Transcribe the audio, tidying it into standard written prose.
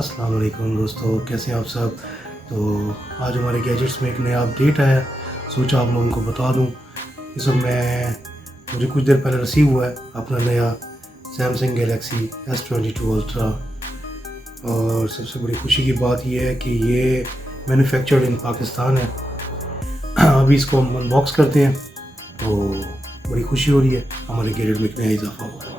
अस्सलाम वालेकुम दोस्तों, कैसे हैं आप सब। तो आज हमारे गैजेट्स में एक नया अपडेट आया, सोचा आप लोगों को बता दूं। इस वक्त मुझे कुछ देर पहले रिसीव हुआ है अपना नया सैमसंग गैलेक्सी S22 अल्ट्रा। और सबसे बड़ी खुशी की बात यह है कि ये मैन्युफैक्चर्ड इन पाकिस्तान है। अभी इसको हम अनबॉक्स करते हैं तो बड़ी खुशी हो रही है, हमारे गैजेट में एक नया इजाफा हुआ है।